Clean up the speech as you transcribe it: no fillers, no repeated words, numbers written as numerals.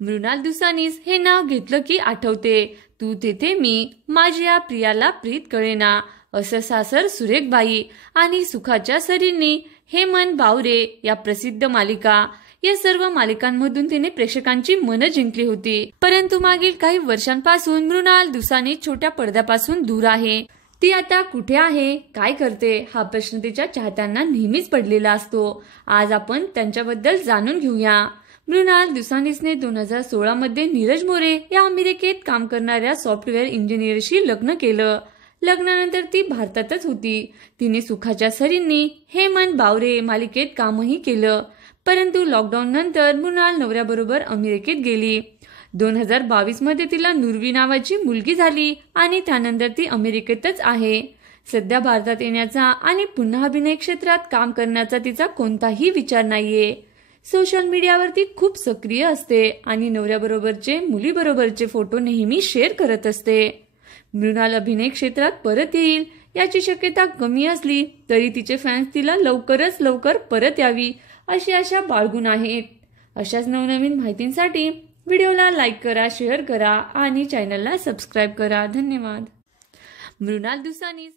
मृणाल दुसानीस हे नाव घेतलं की आठवते तू तेथे मी, माझ्या प्रियाला प्रीत कळेना, असं सासर सुरेखबाई आणि सुखाच्या सरींनी, हेमंत बावरे या प्रसिद्ध मालिका, या सर्व मालिकांमधून तिने प्रेक्षकांची मनं जिंकली होती। परंतु मागील काही वर्षांपासून मृणाल दुसानी छोट्या पडद्यापासून दूर आहे। ती आता कुठे आहे, काय करते, हा प्रश्न तिच्या चाहत्यांना नेहमीच पडलेला असतो। आज आपण त्यांच्याबद्दल जाणून घेऊया। मृणाल दुसानीसने 2016 मध्ये नीरज मोरे या अमेरिकेत काम करणाऱ्या सॉफ्टवेअर इंजिनियरशी लग्न केलं। लग्नानंतर ती भारतातच होती। तिने सुखाच्या सरींनी, हेमंत बावरे मालिकेत कामही केलं। परंतु लॉकडाऊन नंतर मृणाल नवऱ्याबरोबर अमेरिकेत गेली। 2022 मध्ये तिला नुरवी नावाची मुलगी झाली आणि त्यानंतर ती अमेरिकेतच आहे। सध्या भारतात येण्याचा आणि पुन्हा अभिनय क्षेत्रात काम करण्याचा तिचा कोणताही विचार नाहीये। सोशल मीडियावरती खूप सक्रिय असते आणि नवऱ्याबरोबरचे, मुलीबरोबरचे फोटो नेहमी शेअर करत असते। मृणाल अभिनय क्षेत्रात परत येईल याची शक्यता कमी असली तरी तिचे फॅन्स तिला लवकरच लवकर परत यावी अशी आशा बाळगून आहेत। अशाच नवनवीन माहितींसाठी व्हिडिओला लाईक करा, शेअर करा आणि चॅनलला सबस्क्राईब करा। धन्यवाद। मृणाल दुसानीस